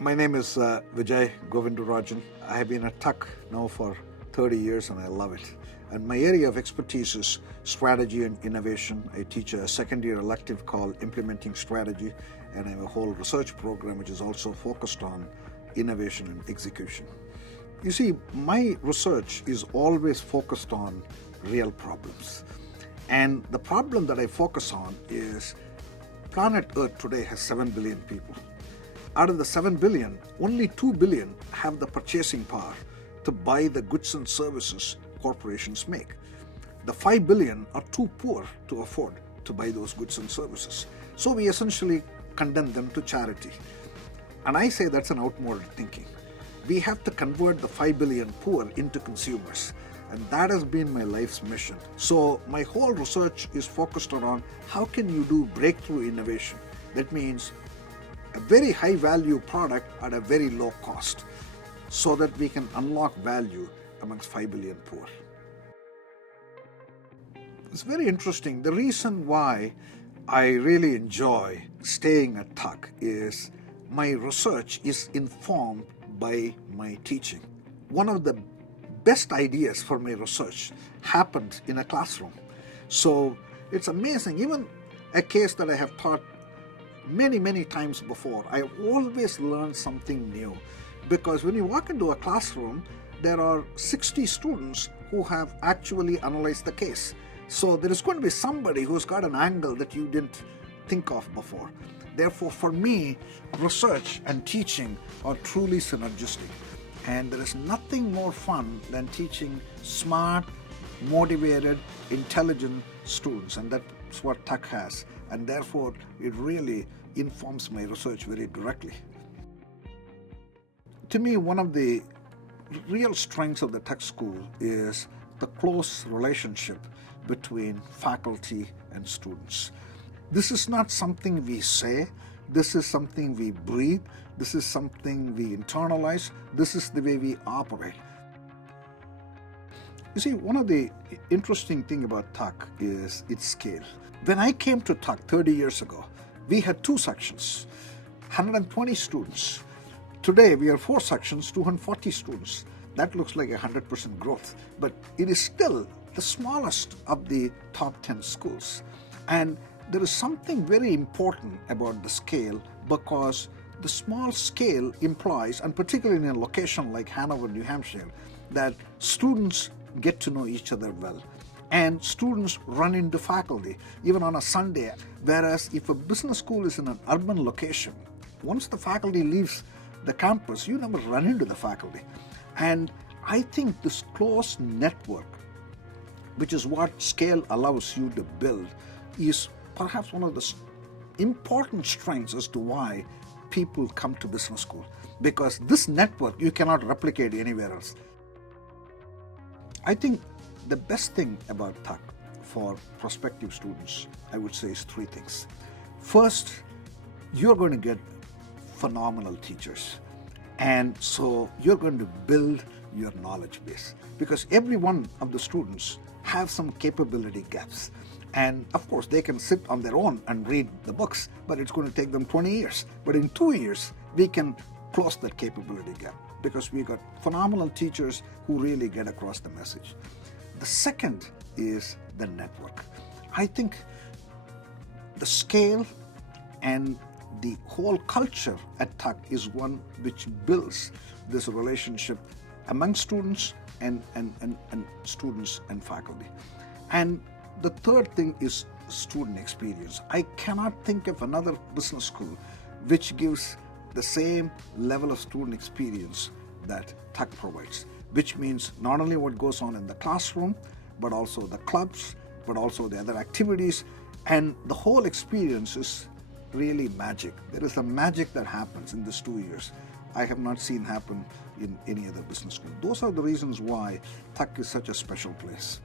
My name is Vijay Govindarajan. I have been at Tuck now for 30 years and I love it. And my area of expertise is strategy and innovation. I teach a second year elective called Implementing Strategy, and I have a whole research program which is also focused on innovation and execution. You see, my research is always focused on real problems. And the problem that I focus on is planet Earth today has 7 billion people. Out of the 7 billion, only 2 billion have the purchasing power to buy the goods and services corporations make. The 5 billion are too poor to afford to buy those goods and services. So we essentially condemn them to charity. And I say that's an outmoded thinking. We have to convert the 5 billion poor into consumers. And that has been my life's mission. So my whole research is focused around how can you do breakthrough innovation. That means a very high value product at a very low cost so that we can unlock value amongst 5 billion poor. It's very interesting. The reason why I really enjoy staying at Tuck is my research is informed by my teaching. One of the best ideas for my research happened in a classroom. So it's amazing. Even a case that I have taught many times before, I always learn something new. Because when you walk into a classroom, there are 60 students who have actually analyzed the case. So there is going to be somebody who's got an angle that you didn't think of before. Therefore, for me, research and teaching are truly synergistic. And there is nothing more fun than teaching smart, motivated, intelligent students. And that's what Tuck has. And therefore, it really informs my research very directly. To me, one of the real strengths of the Tuck School is the close relationship between faculty and students. This is not something we say, this is something we breathe, this is something we internalize, this is the way we operate. You see, one of the interesting things about Tuck is its scale. When I came to Tuck 30 years ago, we had 2 sections, 120 students. Today, we have 4 sections, 240 students. That looks like 100% growth, but it is still the smallest of the top 10 schools. And there is something very important about the scale because the small scale implies, and particularly in a location like Hanover, New Hampshire, that students get to know each other well. And students run into faculty, even on a Sunday. Whereas if a business school is in an urban location, once the faculty leaves the campus, you never run into the faculty. And I think this close network, which is what scale allows you to build, is perhaps one of the important strengths as to why people come to business school. Because this network you cannot replicate anywhere else. I think the best thing about Tuck for prospective students, I would say, is 3 things. First, you're going to get phenomenal teachers. And so you're going to build your knowledge base because every one of the students have some capability gaps. And of course, they can sit on their own and read the books, but it's going to take them 20 years. But in 2 years, we can close that capability gap because we got phenomenal teachers who really get across the message. The second is the network. I think the scale and the whole culture at Tuck is one which builds this relationship among students and students and faculty. And the third thing is student experience. I cannot think of another business school which gives the same level of student experience that Tuck provides, which means not only what goes on in the classroom, but also the clubs, but also the other activities, and the whole experience is really magic. There is a magic that happens in these 2 years I have not seen happen in any other business school. Those are the reasons why Tuck is such a special place.